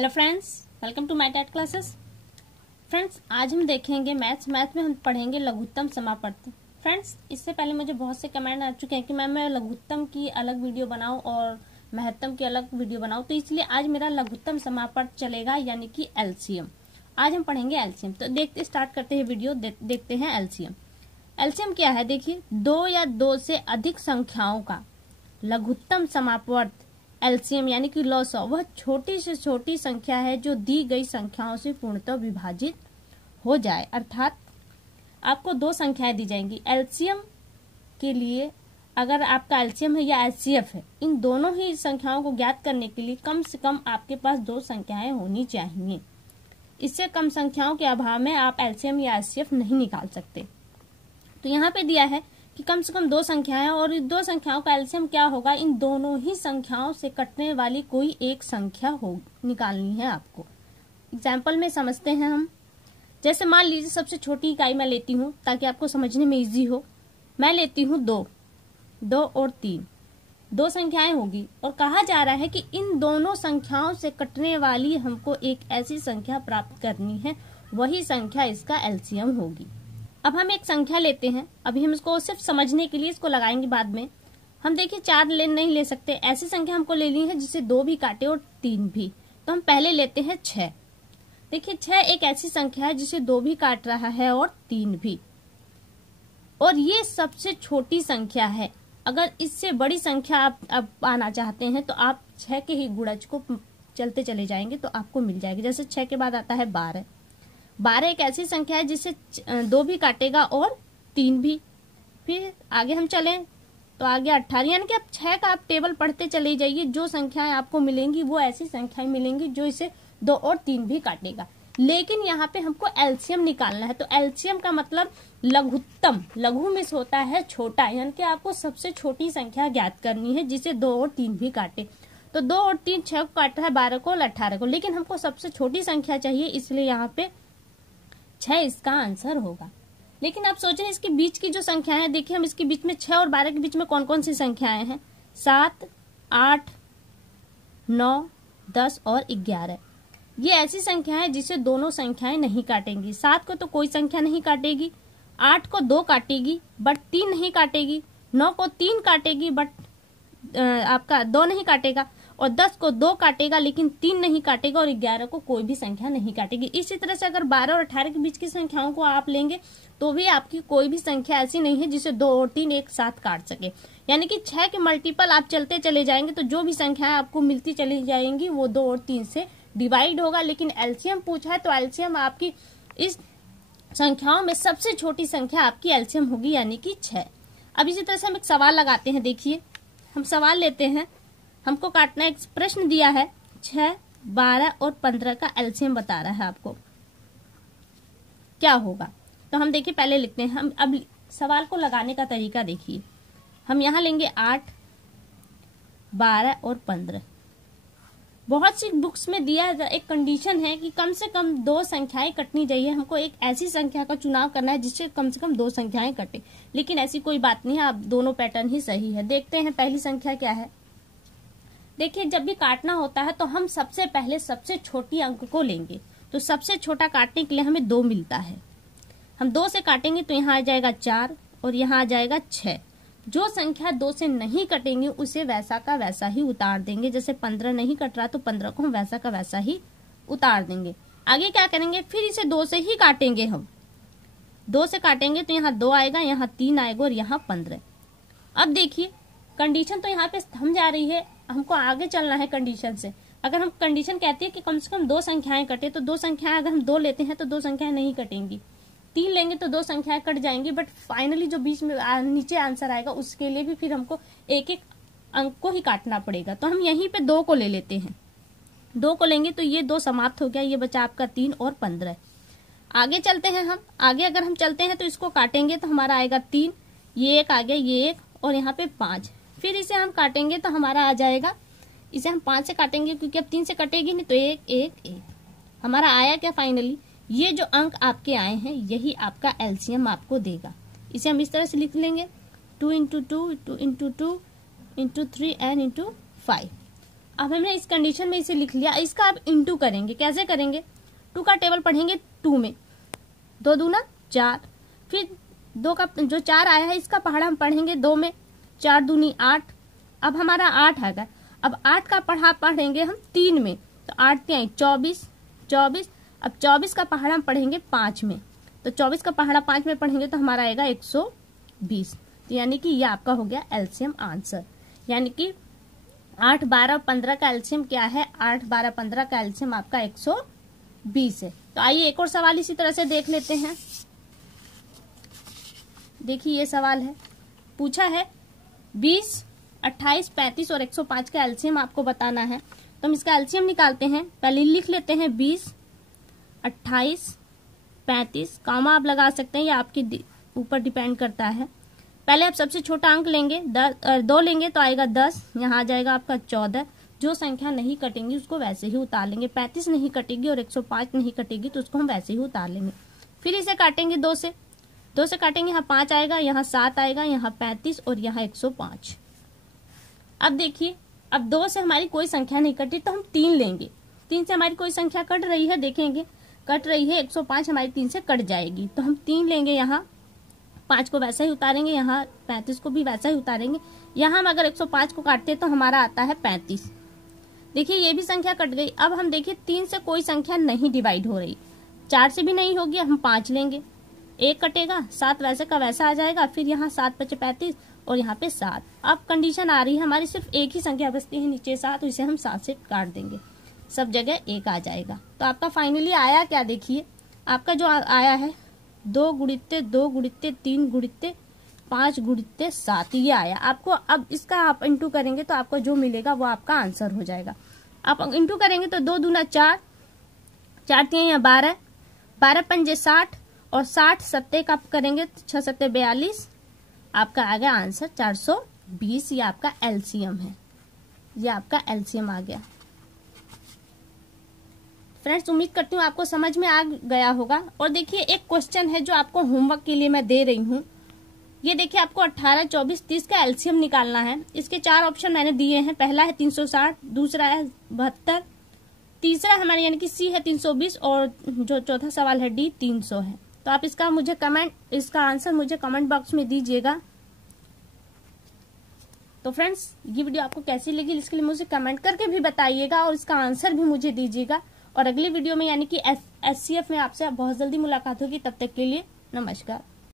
Hello friends, welcome to my TET classes. Friends, आज हम देखेंगे मैथ में हम पढ़ेंगे लघुत्तम समापवर्त। फ्रेंड्स, इससे पहले मुझे बहुत से कमेंट आ चुके हैं कि मैं लघुत्तम की अलग वीडियो बनाऊं और महत्तम की अलग वीडियो बनाऊं, तो इसलिए आज मेरा लघुत्तम समापवर्त चलेगा, यानी कि एलसीएम। आज हम पढ़ेंगे एलसीएम। तो स्टार्ट करते हैं वीडियो, देखते हैं एलसीएम। एलसीएम क्या है? देखिए, 2 या 2 से अधिक संख्याओं का लघुत्तम समापवर्त एलसीएम यानी कि लॉसॉ वह छोटी से छोटी संख्या है जो दी गई संख्याओं से पूर्णतः विभाजित हो जाए। अर्थात आपको 2 संख्याएं दी जाएंगी एलसीएम के लिए। अगर आपका एलसीएम है या एचसीएफ है, इन दोनों ही संख्याओं को ज्ञात करने के लिए कम से कम आपके पास 2 संख्याएं होनी चाहिए। इससे कम संख्याओं के अभाव में आप एलसीएम या एचसीएफ नहीं निकाल सकते। तो यहाँ पे दिया है कि कम से कम 2 संख्याएं, और इन 2 संख्याओं का एलसीएम क्या होगा? इन दोनों ही संख्याओं से कटने वाली कोई एक संख्या निकालनी है आपको। एग्जाम्पल में समझते हैं हम। जैसे मान लीजिए सबसे छोटी इकाई मैं लेती हूँ ताकि आपको समझने में इजी हो। मैं लेती हूँ 2 और 3, 2 संख्याएं होगी, और कहा जा रहा है कि इन दोनों संख्याओं से कटने वाली हमको एक ऐसी संख्या प्राप्त करनी है, वही संख्या इसका एलसीएम होगी। अब हम एक संख्या लेते हैं, अभी हम इसको सिर्फ समझने के लिए इसको लगाएंगे बाद में। हम देखिए 4 नहीं ले सकते, ऐसी संख्या हमको लेनी है जिसे 2 भी काटे और 3 भी। तो हम पहले लेते हैं 6। देखिए 6 एक ऐसी संख्या है जिसे 2 भी काट रहा है और 3 भी, और ये सबसे छोटी संख्या है। अगर इससे बड़ी संख्या आप अब पाना चाहते हैं तो आप 6 के ही गुणज को चलते चले जाएंगे तो आपको मिल जाएगी। जैसे 6 के बाद आता है 12। 12 एक ऐसी संख्या है जिसे 2 भी काटेगा और 3 भी। फिर आगे हम चलें तो आगे 18, यानी कि आप 6 का आप टेबल पढ़ते चले जाइए। जो संख्याएं आपको मिलेंगी वो ऐसी संख्याएं मिलेंगी जो इसे 2 और 3 भी काटेगा। लेकिन यहाँ पे हमको एलसीएम निकालना है। तो एलसीएम का मतलब लघुत्तम, लघु में होता है छोटा, यानी कि आपको सबसे छोटी संख्या ज्ञात करनी है जिसे 2 और 3 भी काटे। तो 2 और 3 6 को काट रहा है, 12 को और 18 को, लेकिन हमको सबसे छोटी संख्या चाहिए, इसलिए यहाँ पे 6 इसका आंसर होगा। लेकिन आप सोचें इसके बीच की जो संख्याएं हैं, देखिए हम इसके बीच में 6 और 12 के बीच में कौन कौन सी संख्याएं हैं? 7, 8, 9, 10 और 11। ये ऐसी संख्या है जिसे दोनों संख्याएं नहीं काटेंगी। 7 को तो कोई संख्या नहीं काटेगी, 8 को 2 काटेगी बट 3 नहीं काटेगी, 9 को 3 काटेगी बट आपका 2 नहीं काटेगा, और 10 को 2 काटेगा लेकिन 3 नहीं काटेगा, और 11 को कोई भी संख्या नहीं काटेगी। इसी तरह से अगर 12 और 18 के बीच की संख्याओं को आप लेंगे तो भी आपकी कोई भी संख्या ऐसी नहीं है जिसे 2 और 3 एक साथ काट सके। यानी कि 6 के मल्टीपल आप चलते चले जाएंगे तो जो भी संख्याएं आपको मिलती चली जाएंगी वो 2 और 3 से डिवाइड होगा। लेकिन एलसीएम पूछा है तो एलसीएम आपकी इस संख्याओं में सबसे छोटी संख्या आपकी एलसीएम होगी, यानी कि 6। अब इसी तरह से हम एक सवाल लगाते हैं। देखिए हम सवाल लेते हैं, हमको काटना एक प्रश्न दिया है, 6, 12 और 15 का एलसीएम बता रहा है आपको, क्या होगा? तो हम देखिए पहले लिखते हैं। हम अब सवाल को लगाने का तरीका देखिए। हम यहाँ लेंगे 8, 12 और 15। बहुत सी बुक्स में दिया एक कंडीशन है कि कम से कम 2 संख्याएं कटनी चाहिए। हमको एक ऐसी संख्या का चुनाव करना है जिससे कम से कम 2 संख्याएं कटे, लेकिन ऐसी कोई बात नहीं है, आप दोनों पैटर्न ही सही है। देखते हैं पहली संख्या क्या है। देखिए जब भी काटना होता है तो हम सबसे पहले सबसे छोटी अंक को लेंगे। तो सबसे छोटा काटने के लिए हमें 2 मिलता है। हम 2 से काटेंगे तो यहाँ आ जाएगा 4 और यहाँ आ जाएगा 6। जो संख्या 2 से नहीं कटेंगे उसे वैसा का वैसा ही उतार देंगे। जैसे 15 नहीं कट रहा तो 15 को हम वैसा का वैसा ही उतार देंगे। आगे क्या करेंगे? फिर इसे 2 से ही काटेंगे। हम 2 से काटेंगे तो यहाँ 2 आएगा, यहाँ 3 आएगा और यहाँ 15। अब देखिए कंडीशन तो यहाँ पे थम जा रही है, हमको आगे चलना है कंडीशन से। अगर हम कंडीशन कहती है कि कम से कम 2 संख्याएं कटे, तो 2 संख्याएं अगर हम 2 लेते हैं तो 2 संख्याएं नहीं कटेंगी। 3 लेंगे तो 2 संख्याएं कट जाएंगी, बट फाइनली जो बीच में नीचे आंसर आएगा उसके लिए भी फिर हमको एक एक अंक को ही काटना पड़ेगा। तो हम यहीं पे 2 को ले लेते हैं। 2 को लेंगे तो ये 2 समाप्त हो गया, ये बचा आपका 3 और 15। आगे चलते हैं हम। आगे अगर हम चलते हैं तो इसको काटेंगे तो हमारा आएगा 3, ये एक आ गया, ये एक, और यहाँ पे 5। फिर इसे हम काटेंगे तो हमारा आ जाएगा, इसे हम 5 से काटेंगे क्योंकि अब 3 से कटेगी नहीं, तो 1 1 1 हमारा आया क्या? फाइनली ये जो अंक आपके आए हैं यही आपका एलसीएम आपको देगा। इसे हम इस तरह से लिख लेंगे, 2 × 2 2 × 2 × 3 एंड × 5। अब हमने इस कंडीशन में इसे लिख लिया। इसका आप इंटू करेंगे। कैसे करेंगे? 2 का टेबल पढ़ेंगे 2 में, 2 दूना 4, फिर 2 का जो 4 आया है इसका पहाड़ा हम पढ़ेंगे 2 में, 4 दूनी 8। अब हमारा 8 आ गया। अब 8 का पढ़ा पढ़ेंगे हम 3 में, तो 8 3 24, 24। अब 24 का पहाड़ा हम पढ़ेंगे 5 में, तो 24 का पहाड़ा 5 में पढ़ेंगे तो हमारा आएगा 120। तो यानी कि ये आपका हो गया एलसीएम आंसर। यानी कि 8 12 15 का एलसीएम क्या है? 8 12 15 का एलसीएम आपका 120 है। तो आइए एक और सवाल इसी तरह से देख लेते हैं। देखिए ये सवाल है, पूछा है 20, 28, 35 और 105 का एलसीएम आपको बताना है। तो हम इसका एलसीएम निकालते हैं। पहले लिख लेते हैं 20, 28, 35, कामा आप लगा सकते हैं, या आपके ऊपर डिपेंड करता है। पहले आप सबसे छोटा अंक लेंगे, 2 लेंगे तो आएगा 10, यहाँ आ जाएगा आपका 14। जो संख्या नहीं कटेंगी उसको वैसे ही उतार लेंगे। 35 नहीं कटेगी और 105 नहीं कटेगी तो उसको हम वैसे ही उतार लेंगे। फिर इसे काटेंगे 2 से, 2 से काटेंगे, यहाँ 5 आएगा, यहाँ 7 आएगा, यहाँ 35 और यहाँ 105। अब देखिए, अब 2 से हमारी कोई संख्या नहीं कटी तो हम 3 लेंगे। 3 से हमारी कोई संख्या कट रही है, देखेंगे कट रही है, 105 हमारी 3 से कट जाएगी, तो हम 3 लेंगे, यहाँ 5 को वैसा ही उतारेंगे, यहाँ 35 को भी वैसा ही उतारेंगे। यहाँ हम अगर 105 को काटते तो हमारा आता है 35। देखिए ये भी संख्या कट गई। अब हम देखिए 3 से कोई संख्या नहीं डिवाइड हो रही, 4 से भी नहीं होगी, हम 5 लेंगे, 1 कटेगा, 7 वैसे का वैसा आ जाएगा, फिर यहाँ 7 5 35 और यहाँ पे 7। अब कंडीशन आ रही है हमारी, सिर्फ एक ही संख्या बचती है नीचे 7, इसे हम 7 से काट देंगे, सब जगह 1 आ जाएगा। तो आपका फाइनली आया क्या? देखिए आपका जो आया है 2 गुणित्ते 2 गुणित्ते 3 गुणित्ते 5 गुणित्ते 7, ये आया आपको। अब इसका आप इंटू करेंगे तो आपको जो मिलेगा वो आपका आंसर हो जाएगा। आप इंटू करेंगे तो 2 दूना 4, 4 3 12, 12 पंजे 60 और 60 सत्ते का करेंगे 6 सत्ते 42, आपका आ गया आंसर 420। ये आपका एलसीएम है, ये आपका एलसीएम आ गया। फ्रेंड्स उम्मीद करती हूँ आपको समझ में आ गया होगा। और देखिए एक क्वेश्चन है जो आपको होमवर्क के लिए मैं दे रही हूँ। ये देखिए आपको 18, 24, 30 का एलसीएम निकालना है। इसके 4 ऑप्शन मैंने दिए हैं। पहला है 360, दूसरा है 72, तीसरा हमारे यानी कि सी है 320 और जो चौथा सवाल है डी 300 है। तो आप इसका आंसर मुझे कमेंट बॉक्स में दीजिएगा। तो फ्रेंड्स ये वीडियो आपको कैसी लगी इसके लिए मुझे कमेंट करके भी बताइएगा और इसका आंसर भी मुझे दीजिएगा। और अगली वीडियो में यानी कि SCF में आपसे बहुत जल्दी मुलाकात होगी। तब तक के लिए नमस्कार।